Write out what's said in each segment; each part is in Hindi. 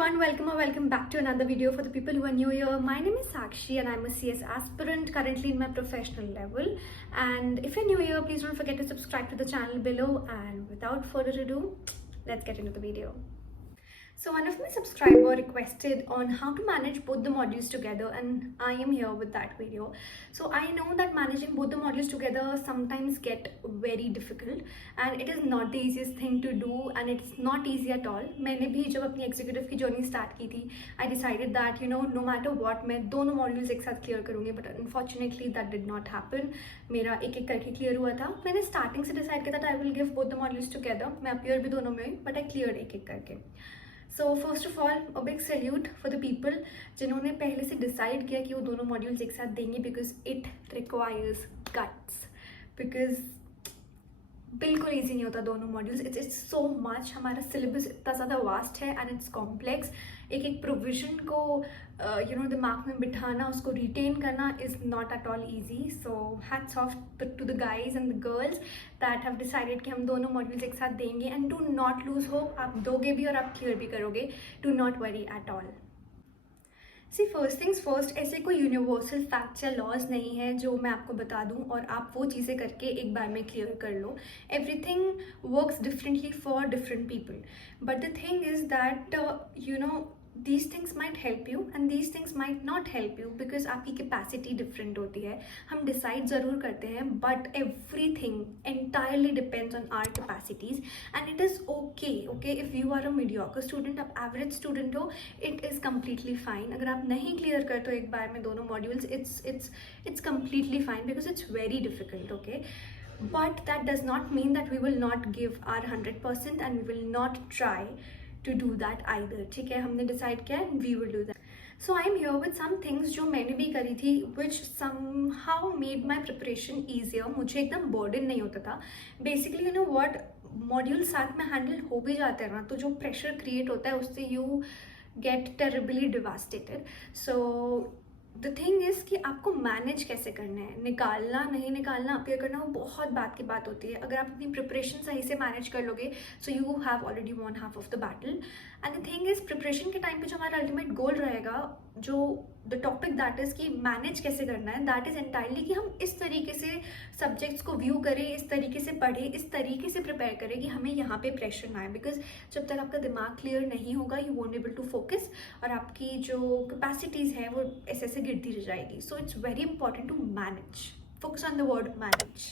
everyone, welcome or welcome back to another video. For the people who are new here, my name is Sakshi and I'm a CS aspirant currently in my professional level. And if you're new here, please don't forget to subscribe to the channel below. And without further ado, let's get into the video. So one of my subscriber requested on how to manage both the modules together, and I am here with that video. So I know that managing both the modules together sometimes get very difficult and it is not the easiest thing to do, and it's not easy at all. मैंने भी जब अपनी executive की journey start की थी, I decided that no matter what मैं दोनों modules एक साथ clear करूँगी, but unfortunately that did not happen. मेरा एक एक करके clear हुआ था. मैंने starting से decide किया था that I will give both the modules together. मैं appear भी दोनों में हुई, but I cleared एक एक करके. So first of all, a big salute for the people जिन्होंने पहले से decide किया कि वो दोनों modules एक साथ देंगे, because it requires guts. Because बिल्कुल easy नहीं होता दोनों modules. It's so much. हमारा syllabus इतना ज़्यादा vast है and it's complex. एक एक provision को दिमाग में बिठाना, उसको retain करना is not at all easy. So hats off to the guys and the girls that have decided कि हम दोनों modules एक साथ देंगे, and do not lose hope. आप दोगे भी और आप clear भी करोगे. Do not worry at all. See first things first, ऐसे कोई यूनिवर्सल फैक्ट्स या लॉज नहीं है जो मैं आपको बता दूं और आप वो चीज़ें करके एक बार में क्लियर कर लो. Everything works differently for different people, but the thing is that these things might help you and these things might not help you because आपकी capacity different होती है. हम decide ज़रूर करते हैं, but everything entirely depends on our capacities, and it is okay if you are a mediocre student, आप average student हो, it is completely fine. अगर आप नहीं clear करते हो एक बार में दोनों modules, it's completely fine because it's very difficult, okay? But that does not mean that we will not give our 100% and we will not try to do that either. ठीक है, हमने decide किया and we will do that. So I am here with some things जो मैंने भी करी थी which somehow made my preparation easier. मुझे एकदम burden नहीं होता था. Basically you know what, module साथ में handle हो भी जाते हैं ना, तो जो pressure create होता है उससे you get terribly devastated. So the thing is कि आपको मैनेज कैसे करना है, निकालना नहीं निकालना, अपियर करना, वो बहुत बात की बात होती है. अगर आप अपनी प्रिपरेशन सही से मैनेज कर लोगे, so you have already won half of the battle. And the thing is, preparation के टाइम पे जो हमारा अल्टीमेट गोल रहेगा, जो द टॉपिक दैट इज़ कि मैनेज कैसे करना है, दैट इज़ एंटायरली कि हम इस तरीके से सब्जेक्ट्स को व्यू करें, इस तरीके से पढ़ें, इस तरीके से प्रिपेयर करें कि हमें यहाँ पे प्रेशर ना आए. बिकॉज जब तक आपका दिमाग क्लियर नहीं होगा, you won't able to focus, और आपकी जो कैपेसिटीज़ है वो ऐसे ऐसे गिरती रह जाएगी. So it's very important to manage. Focus on the word manage.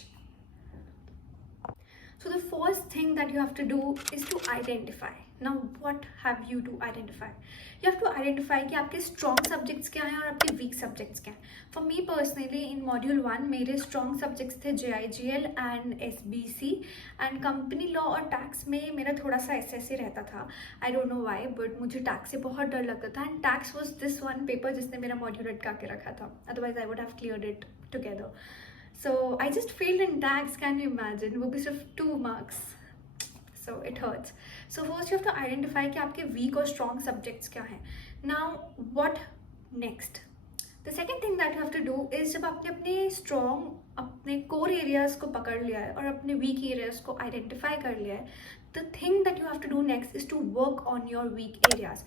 So the first thing that you have to do is to identify. Now what have you to identify? You have to identify कि आपके strong subjects क्या हैं और आपके weak subjects क्या हैं. For me personally in module 1 मेरे strong subjects थे JIGL and SBC, and company law और tax में मेरा थोड़ा सा ऐसे रहता था. I don't know why, but मुझे tax से बहुत डर लगता था, and tax was this one paper जिसने मेरा module अटका के रखा था. Otherwise I would have cleared it together. So I just failed in tax, can you imagine? वो भी सिर्फ 2 marks. So it hurts. So first you have to identify कि आपके weak और strong subjects क्या हैं. Now what next? The second thing that you have to do is जब आपने अपने strong, अपने core areas को पकड़ लिया है और अपने weak areas को identify कर लिया है, the thing that you have to do next is to work on your weak areas.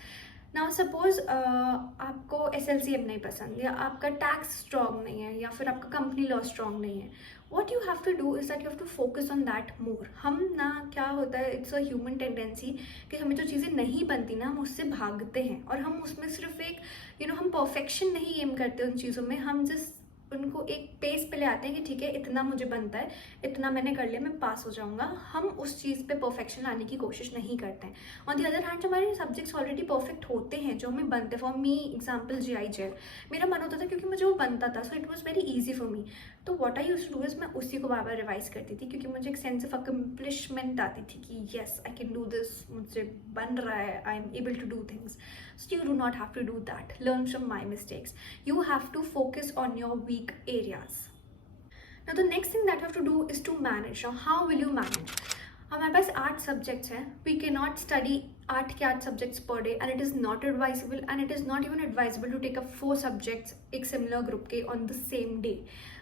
Now suppose आपको SLCM नहीं पसंद, या आपका टैक्स स्ट्रॉन्ग नहीं है, या फिर आपका कंपनी लॉ स्ट्रॉन्ग नहीं है. What you have to do is that you have to focus on that more. हम ना क्या होता है, इट्स अ ह्यूमन टेंडेंसी कि हमें जो चीज़ें नहीं बनती ना, हम उससे भागते हैं, और हम उसमें सिर्फ एक हम परफेक्शन नहीं एम करते उन चीज़ों में. हम जस्ट उनको एक पेस पे ले आते हैं कि ठीक है, इतना मुझे बनता है, इतना मैंने कर लिया, मैं पास हो जाऊंगा. हम उस चीज़ पे परफेक्शन लाने की कोशिश नहीं करते हैं. ऑन दी अदर हैंड जो हमारे सब्जेक्ट्स ऑलरेडी परफेक्ट होते हैं, जो हमें बनते हैं, फॉर मी एग्जाम्पल JIGL मेरा मन होता था क्योंकि मुझे वो बनता था, so it was very easy for me. तो what I use to do is, मैं उसी को बार बार रिवाइज करती थी क्योंकि मुझे एक सेंस ऑफ अकम्पलिशमेंट आती थी कि yes I can do this, मुझसे बन रहा है, I am able to do things. So you do not have to do that. Learn from my mistakes. You have to focus on your weak areas. Now the next thing that you have to do is to manage. Now how will you manage? हमारे पास 8 सब्जेक्ट्स हैं. We cannot study 8 के 8 subjects per day, and it is not advisable, and it is not even advisable to take up 4 subjects एक सिमिलर ग्रुप के on the same day.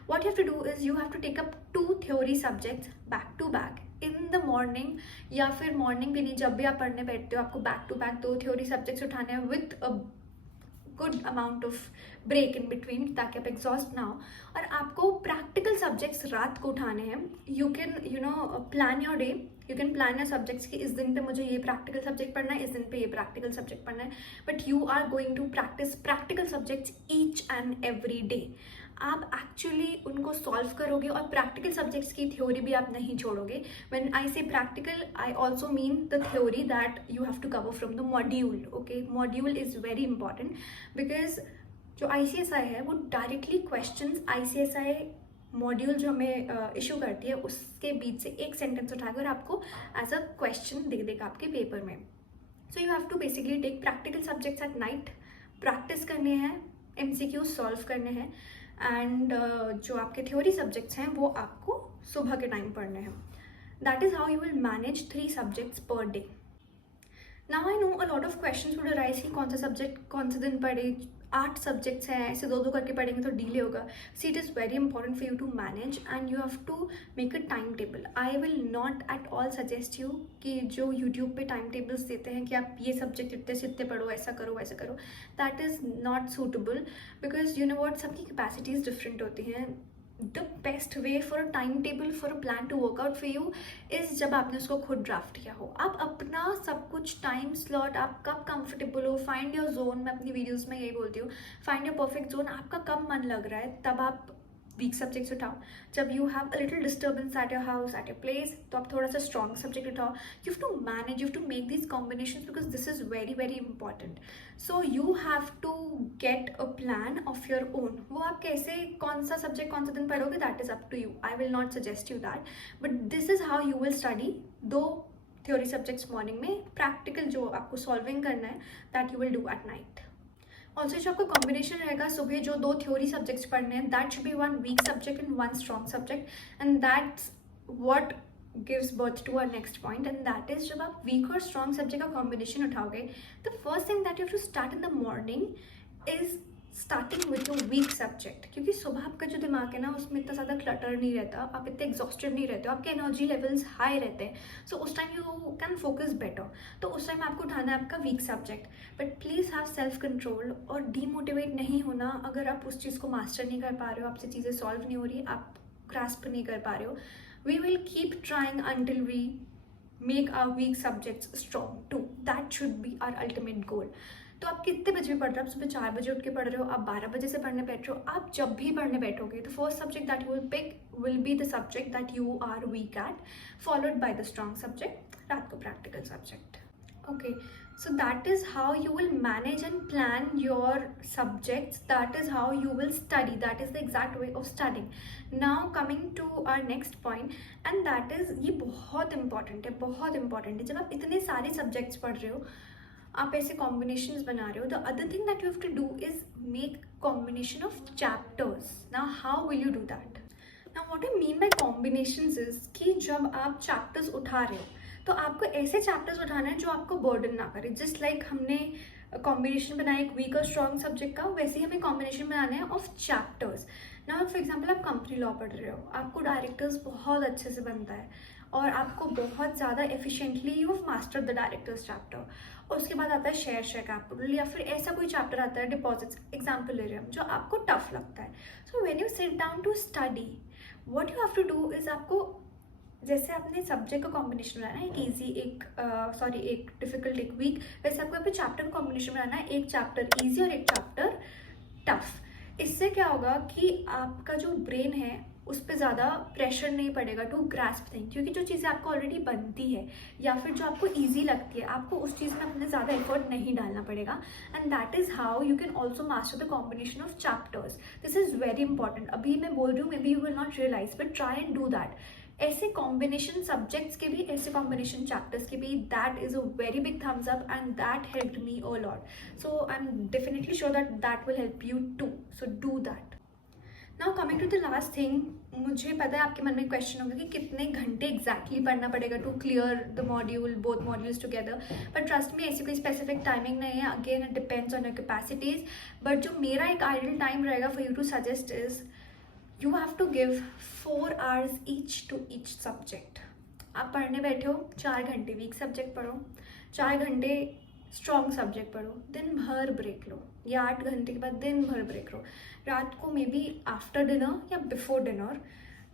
What you have to do is you have to take up 2 theory subjects back to back in the morning, या फिर मॉर्निंग भी नहीं, जब भी आप पढ़ने बैठते हो आपको back to back 2 theory subjects उठाने हैं with a good amount of break in between, ताकि आप एग्जॉस्ट ना हो। और आपको प्रैक्टिकल सब्जेक्ट्स रात को उठाने हैं। You can plan your day, you can plan your subjects कि इस दिन पे मुझे ये प्रैक्टिकल सब्जेक्ट पढ़ना है, इस दिन पे ये प्रैक्टिकल सब्जेक्ट पढ़ना है, but you are going to practise practical subjects each and every day. आप एक्चुअली उनको सॉल्व करोगे और प्रैक्टिकल सब्जेक्ट्स की थ्योरी भी आप नहीं छोड़ोगे। When I say practical, I also mean the theory that you have to cover from the module. Okay, module is very important because जो ICSI है वो डायरेक्टली क्वेश्चंस ICSI मॉड्यूल जो हमें इशू करती है उसके बीच से एक सेंटेंस उठाकर आपको एज अ क्वेश्चन दे देगा आपके पेपर में। So you have to basically take practical subjects at night, practice करने हैं, MCQ सॉल्व करने हैं, एंड जो आपके थ्योरी सब्जेक्ट्स हैं वो आपको सुबह के टाइम पढ़ने हैं। That is how you will manage 3 subjects per day. Now I know a lot of questions would arise कि कौन सा सब्जेक्ट कौन से दिन पढ़े, 8 सब्जेक्ट्स हैं, ऐसे 2-2 करके पढ़ेंगे तो डिले होगा। See it is very important for you to manage and you have to make a time table. I will not at all suggest you कि जो यूट्यूब पे टाइम टेबल्स देते हैं कि आप ये सब्जेक्ट इतने से इतने पढ़ो, ऐसा करो वैसा करो, that is not suitable because you know what, सबकी कैपेसिटीज़ डिफरेंट होती हैं। The best way for a time table for a plan to work out for you is जब आपने उसको खुद ड्राफ्ट किया हो। आप अपना सब कुछ टाइम स्लॉट, आप कब कंफर्टेबल हो, फाइंड योर जोन। मैं अपनी वीडियोस में यही बोलती हूँ, फाइंड योर परफेक्ट जोन। आपका कब मन लग रहा है तब आप वीक सब्जेक्ट्स उठाओ। जब you have a little disturbance at your house, at your place, तो आप थोड़ा सा स्ट्रॉन्ग सब्जेक्ट उठाओ। You have to manage, you have to make these combinations because this is very very important. So you have to get a plan of your own. वो आप कैसे, कौन सा सब्जेक्ट कौन सा दिन पढ़ोगे, that is up to you. I will not suggest you that, but this is how you will study. 2 theory subjects morning में, प्रैक्टिकल जो आपको सॉल्विंग करना है that you will do at night. Also जो आपका कॉम्बिनेशन रहेगा, सुबह जो 2 थ्योरी सब्जेक्ट्स पढ़ने हैं, that should be 1 weak subject and 1 strong subject, and that's what gives birth to our next point, and that is जब आप वीक और स्ट्रॉन्ग सब्जेक्ट का कॉम्बिनेशन उठाओगे, the first thing that you have to start in the morning is starting with your weak subject. क्योंकि सुबह आपका जो दिमाग है ना उसमें इतना ज़्यादा क्लटर नहीं रहता, आप इतने एग्जॉस्टेड नहीं रहते हो, आपके एनर्जी लेवल्स हाई रहते हैं, सो उस time you can focus better. तो उस टाइम आपको उठाना है आपका weak subject, but please have self control और डीमोटिवेट नहीं होना। अगर आप उस चीज़ को मास्टर नहीं कर पा रहे हो, आपसे चीज़ें सॉल्व नहीं हो रही, आप ग्रास्प नहीं कर पा रहे हो, we will keep trying until we make our weak subjects strong too. That should be our ultimate goal. तो आप कितने बजे भी पढ़ रहे हो, आप सुबह 4 बजे उठ के पढ़ रहे हो, आप 12 बजे से पढ़ने बैठ रहे हो, आप जब भी पढ़ने बैठोगे, the first subject that you will pick will be the subject that you are weak at, followed by the strong subject, रात को practical subject. Okay, so that is how you will manage and plan your subjects, that is how you will study, that is the exact way of studying. Now coming to our next point, and that is, ये बहुत important है, बहुत important है। जब आप इतने सारे subjects पढ़ रहे हो, आप ऐसे combinations बना रहे हो, the other thing that you have to do is make combination of chapters. Now how will you do that? Now what I mean by combinations is कि जब आप chapters उठा रहे हो तो आपको ऐसे चैप्टर्स उठाना है जो आपको बर्डन ना करे। जस्ट लाइक हमने कॉम्बिनेशन बनाया एक वीक और स्ट्रॉन्ग सब्जेक्ट का, वैसे ही हमें कॉम्बिनेशन बनाना है ऑफ चैप्टर्स। ना फॉर एग्जांपल आप कंपनी लॉ पढ़ रहे हो, आपको डायरेक्टर्स बहुत अच्छे से बनता है और आपको बहुत ज़्यादा efficiently you have mastered the directors chapter, और उसके बाद आता है शेयर कैपिटल, या फिर ऐसा कोई चैप्टर आता है डिपॉजिट्स, एग्जाम्पल ले रहे हैं, जो आपको टफ लगता है। So when you sit down to study, what you have to do is, आपको जैसे आपने सब्जेक्ट का कॉम्बिनेशन बनाना है, एक ईजी एक डिफिकल्ट एक वीक, वैसे आपको अपने चैप्टर का कॉम्बिनेशन बनाना है, एक चैप्टर ईजी और एक चैप्टर टफ। इससे क्या होगा कि आपका जो ब्रेन है उस पर ज़्यादा प्रेशर नहीं पड़ेगा टू ग्रास्प थिंग, क्योंकि जो चीज़ें आपको ऑलरेडी बनती है या फिर जो आपको ईजी लगती है, आपको उस चीज़ में अपने ज़्यादा एफर्ट नहीं डालना पड़ेगा, and that is how you can also master the combination of chapters. This is very important. अभी मैं बोल रही हूँ, maybe you will not realise, but try and do that. ऐसे कॉम्बिनेशन सब्जेक्ट्स के भी, ऐसे कॉम्बिनेशन चैप्टर्स के भी, that is a very big thumbs up and that helped me a lot. So I am definitely sure that that will help you to, so do that. Now coming to the last thing, मुझे पता है आपके मन में क्वेश्चन होगा कि कितने घंटे एग्जैक्टली पढ़ना पड़ेगा to clear the module, both modules together, but trust me ऐसी कोई स्पेसिफिक टाइमिंग नहीं है। Again it depends on your capacities, but जो मेरा एक आइडियल टाइम रहेगा for you to suggest is, you have to give 4 hours each to each subject. आप पढ़ने बैठे हो 4 घंटे वीक सब्जेक्ट पढ़ो, 4 घंटे स्ट्रॉन्ग सब्जेक्ट पढ़ो, दिन भर ब्रेक लो, या 8 घंटे के बाद दिन भर ब्रेक लो। रात को मे बी आफ्टर डिनर या before dinner,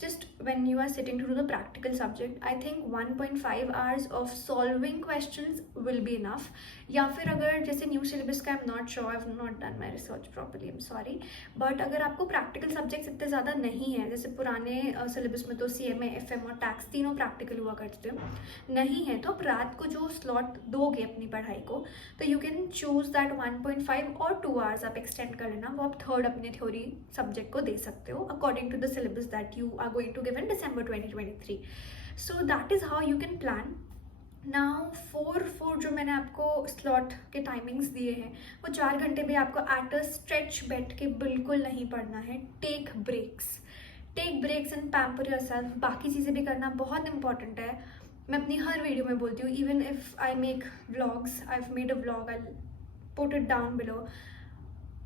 just when you are sitting to do the practical subject, I think 1.5 hours of solving questions will be enough. या फिर अगर जैसे न्यू सिलेबस का, आई am not sure, I have not done my research properly, I am sorry, but अगर आपको प्रैक्टिकल सब्जेक्ट्स इतने ज़्यादा नहीं है, जैसे पुराने सिलेबस में तो CMA, FM और टैक्स तीनों प्रैक्टिकल हुआ करते थे, नहीं है तो आप रात को जो स्लॉट दोगे अपनी पढ़ाई को, तो यू कैन चूज दैट 1.5 और 2 आवर्स आप एक्सटेंड कर लेना, वो आप थर्ड अपने थ्योरी सब्जेक्ट को दे सकते हो according to the syllabus that you are going to give in December 2023. So that is how you can plan. Now 4 जो मैंने आपको स्लॉट के टाइमिंग्स दिए हैं, वो 4 घंटे भी आपको एट अ स्ट्रेच बैठ के बिल्कुल नहीं पढ़ना है. Take breaks and pamper yourself. बाकी चीज़ें भी करना बहुत इंपॉर्टेंट है. मैं अपनी हर वीडियो में बोलती हूँ, even if I make vlogs, I have made a vlog, I put it down below.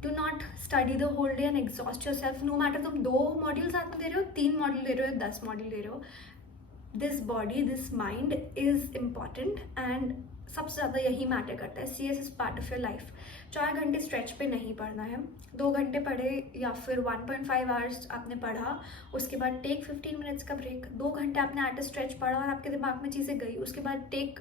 Do not study the whole day and exhaust yourself. No matter तुम 2 मॉड्यूल साथ में दे रहे हो, 3 मॉड्यूल दे रहे हो, 10 मॉड्यूल दे रहे हो, this body, this mind is important and सबसे ज़्यादा यही मैटर करता है. CS is part of your life. 4 घंटे स्ट्रेच पे नहीं पढ़ना है. 2 घंटे पढ़े या फिर 1.5 आवर्स आपने पढ़ा, उसके बाद टेक 15 मिनट्स का ब्रेक. 2 घंटे आपने एट अ स्ट्रेच पढ़ा और आपके दिमाग में चीज़ें गई, उसके बाद take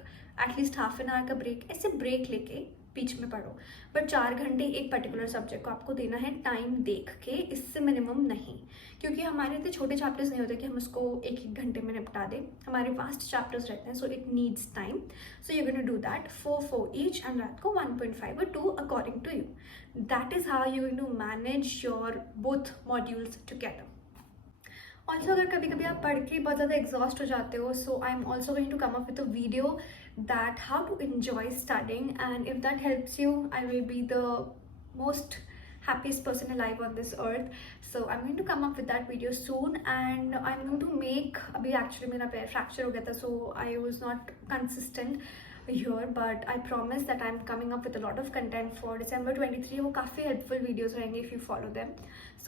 at least half an hour का ब्रेक. ऐसे ब्रेक लेके बीच में पढ़ो. बट 4 घंटे एक पर्टिकुलर सब्जेक्ट को आपको देना है टाइम देख के, इससे मिनिमम नहीं, क्योंकि हमारे इतने छोटे चैप्टर्स नहीं होते कि हम उसको 1 घंटे में निपटा दें. हमारे वास्ट चैप्टर्स रहते हैं, so it needs time. So you going to do that 4 each and रात को 1.5 or 2 according to you. That is how you going to manage your both modules together. Also अगर कभी कभी आप पढ़ के बहुत ज़्यादा एग्जॉस्ट हो जाते हो, so I am also going to come up with a video that how to enjoy studying, and if that helps you, I will be the most happiest person alive on this earth. So I'm going to come up with that video soon, and I'm going to make, abhi actually mera पैर fracture हो गया था, so I was not consistent here, but I promise that I'm coming up with a lot of content for December 23. वो काफ़ी helpful videos रहेंगे if you follow them.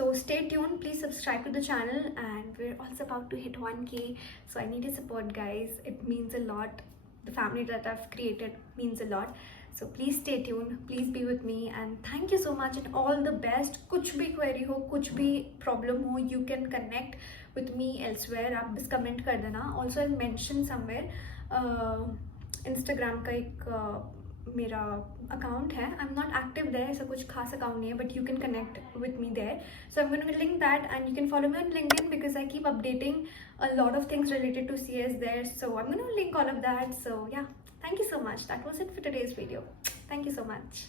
So stay tuned, please subscribe to the channel, and we're also about to hit 1K, so I need your support guys, it means a lot. The family that I've created means a lot. So please stay tuned, please be with me, and thank you so much and all the best. कुछ भी query हो, कुछ भी problem हो, you can connect with me elsewhere. आप बस comment कर देना. Also I'll mention somewhere Instagram का एक मेरा अकाउंट है. I am not active there, ऐसा कुछ खास अकाउंट नहीं है, but you can connect with me there. So I am going to link that and you can follow me on LinkedIn because I keep updating a lot of things related to CS there. So I'm going to link all of that. So yeah, thank you so much. That was it for today's video. Thank you so much.